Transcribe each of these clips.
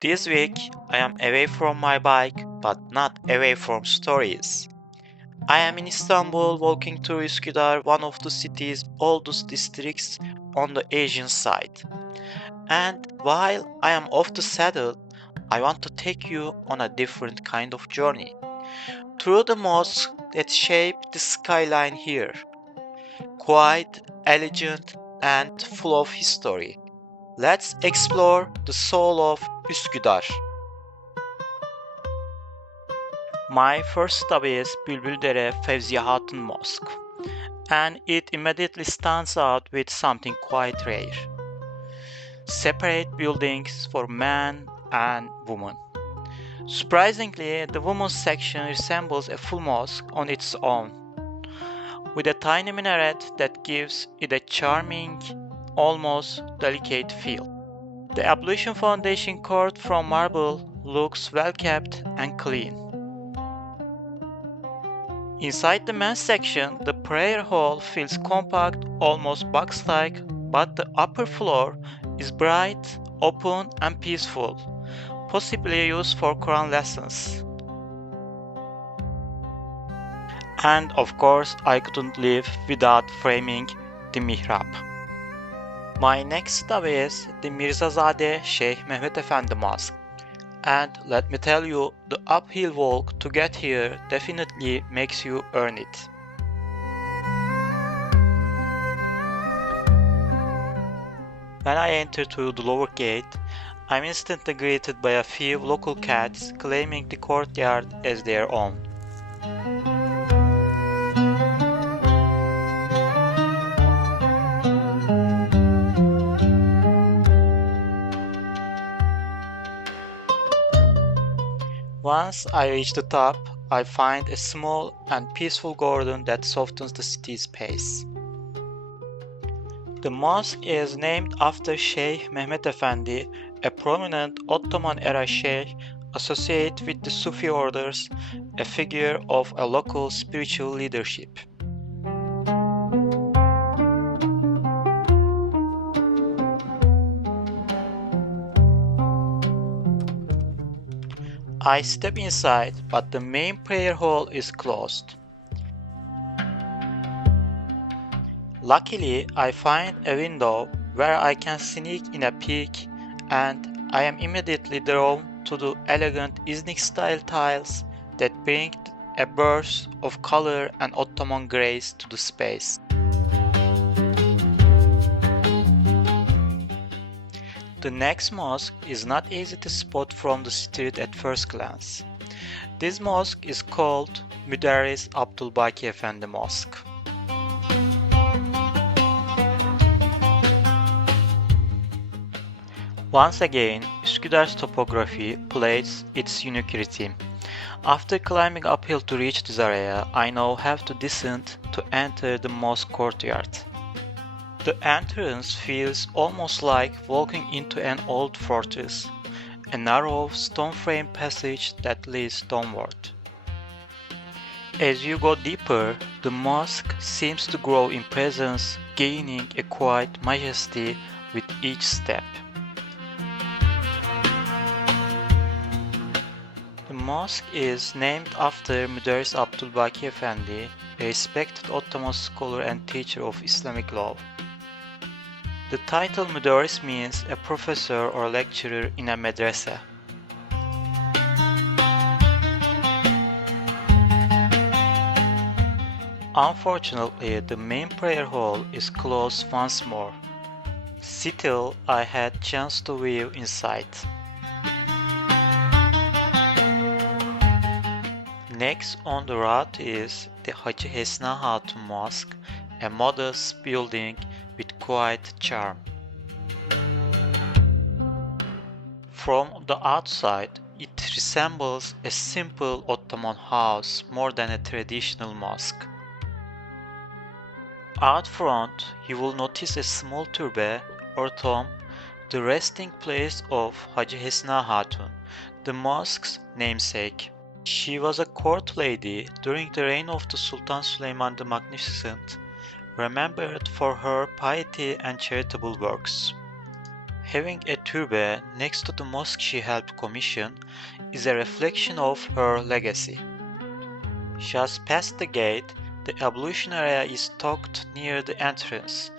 This week, I am away from my bike, but not away from stories. I am in Istanbul walking through Üsküdar, one of the city's oldest districts on the Asian side. And while I am off the saddle, I want to take you on a different kind of journey. Through the mosques that shape the skyline here. Quiet, elegant, and full of history. Let's explore the soul of Üsküdar. My first stop is Bülbüldere Fevziye Hatun Mosque, and it immediately stands out with something quite rare. Separate buildings for men and women. Surprisingly, the women's section resembles a full mosque on its own, with a tiny minaret that gives it a charming, almost delicate feel. The ablution foundation carved from marble looks well kept and clean. Inside the men's section, the prayer hall feels compact, almost box-like, but the upper floor is bright, open, and peaceful, possibly used for Quran lessons. And of course, I couldn't live without framing the mihrab. My next stop is the Mirzazade Şeyh Mehmet Efendi Mosque. And let me tell you, the uphill walk to get here definitely makes you earn it. When I enter through the lower gate, I'm instantly greeted by a few local cats claiming the courtyard as their own. Once I reach the top, I find a small and peaceful garden that softens the city's pace. The mosque is named after Şeyh Mehmet Efendi, a prominent Ottoman-era sheikh associated with the Sufi orders, a figure of a local spiritual leadership. I step inside, but the main prayer hall is closed. Luckily, I find a window where I can sneak in a peek, and I am immediately drawn to the elegant Iznik-style tiles that bring a burst of color and Ottoman grace to the space. The next mosque is not easy to spot from the street at first glance. This mosque is called Müderris Abdülbaki Efendi Mosque. Once again, Üsküdar's topography plays its unique rhythm. After climbing uphill to reach this area, I now have to descend to enter the mosque courtyard. The entrance feels almost like walking into an old fortress, a narrow stone-framed passage that leads downward. As you go deeper, the mosque seems to grow in presence, gaining a quiet majesty with each step. The mosque is named after Müderris Abdülbaki Efendi, a respected Ottoman scholar and teacher of Islamic law. The title Müderris means a professor or lecturer in a madrasa. Unfortunately, the main prayer hall is closed once more. Still, I had chance to view inside. Next on the route is the Hacı Hesna Hatun Mosque, a modest building with quiet charm. From the outside, it resembles a simple Ottoman house more than a traditional mosque. Out front, you will notice a small türbe or tomb, the resting place of Hacı Hesna Hatun, the mosque's namesake. She was a court lady during the reign of the Sultan Süleyman the Magnificent, remembered for her piety and charitable works. Having a turba next to the mosque she helped commission is a reflection of her legacy. Just past the gate, the ablution area is tucked near the entrance,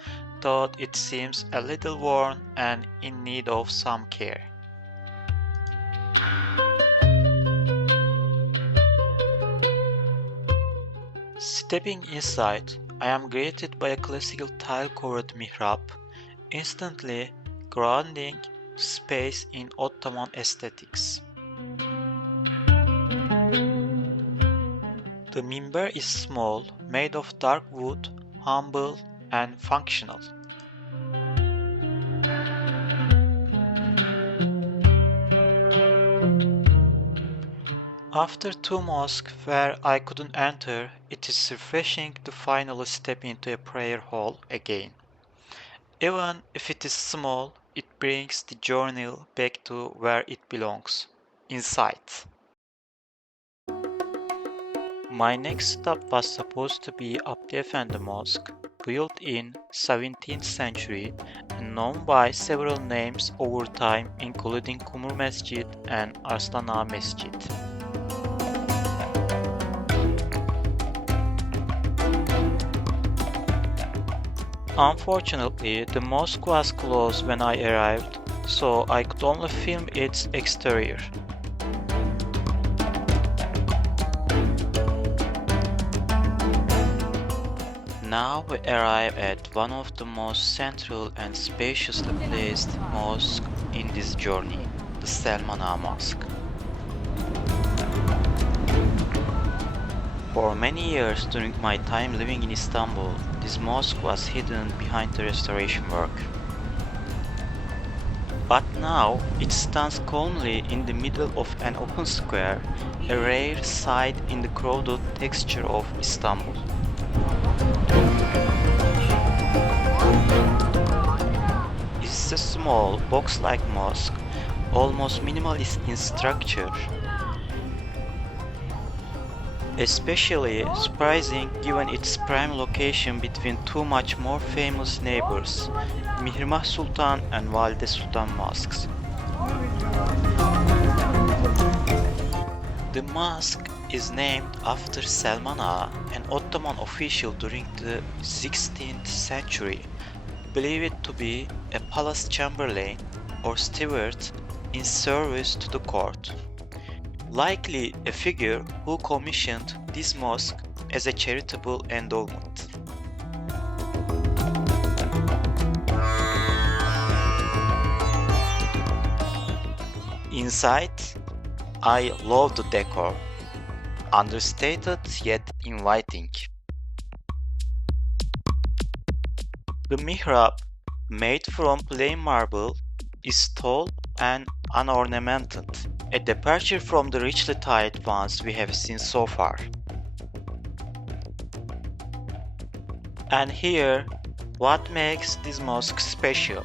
though it seems a little worn and in need of some care. Stepping inside, I am greeted by a classical tile-covered mihrab, instantly grounding space in Ottoman aesthetics. The minbar is small, made of dark wood, humble and functional. After two mosques where I couldn't enter, it is refreshing to finally step into a prayer hall again. Even if it is small, it brings the journey back to where it belongs, inside. My next stop was supposed to be Abdi Efendi Mosque, built in 17th century and known by several names over time including Kumur Mescid and Arslan Ağa Mescid. Unfortunately, the mosque was closed when I arrived, so I could only film its exterior. Now we arrive at one of the most central and spaciously placed mosques in this journey, the Selman Ağa Mosque. For many years during my time living in Istanbul, this mosque was hidden behind the restoration work. But now it stands calmly in the middle of an open square, a rare sight in the crowded texture of Istanbul. It's a small, box-like mosque, almost minimalist in structure. Especially surprising given its prime location between two much more famous neighbors, Mihrimah Sultan and Valide Sultan mosques. The mosque is named after Selman Ağa, an Ottoman official during the 16th century, believed to be a palace chamberlain or steward in service to the court. Likely a figure who commissioned this mosque as a charitable endowment. Inside, I love the decor, understated yet inviting. The mihrab, made from plain marble, is tall and unornamented, a departure from the richly tiled ones we have seen so far. And here, what makes this mosque special?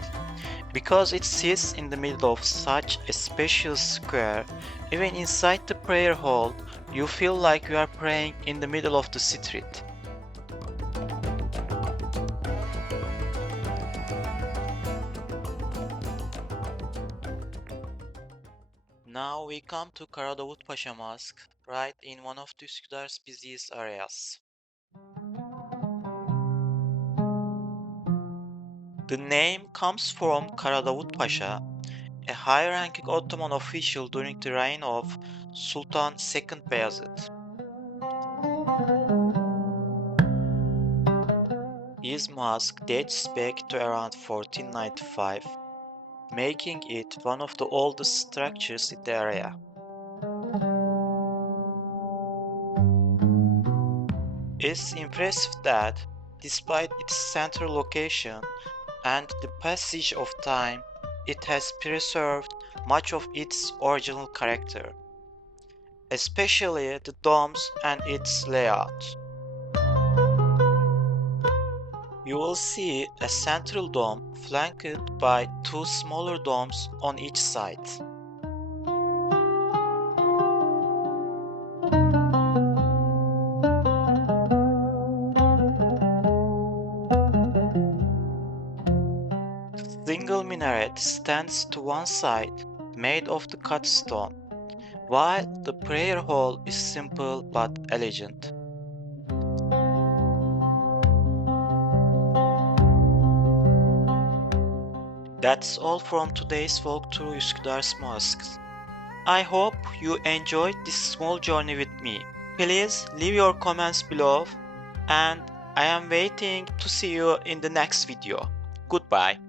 Because it sits in the middle of such a spacious square, even inside the prayer hall, you feel like you are praying in the middle of the street. Now we come to Davut Pasha Mosque, right in one of the Üsküdar's busiest areas. The name comes from Davut Pasha, a high-ranking Ottoman official during the reign of Sultan II Bayezid. His mosque dates back to around 1495, making it one of the oldest structures in the area. It's impressive that, despite its central location and the passage of time, it has preserved much of its original character, especially the domes and its layout. You will see a central dome flanked by two smaller domes on each side. Single minaret minaret stands to one side, made of the cut stone, while the prayer hall is simple but elegant. That's all from today's walk through Üsküdar's mosques. I hope you enjoyed this small journey with me. Please leave your comments below, and I am waiting to see you in the next video. Goodbye.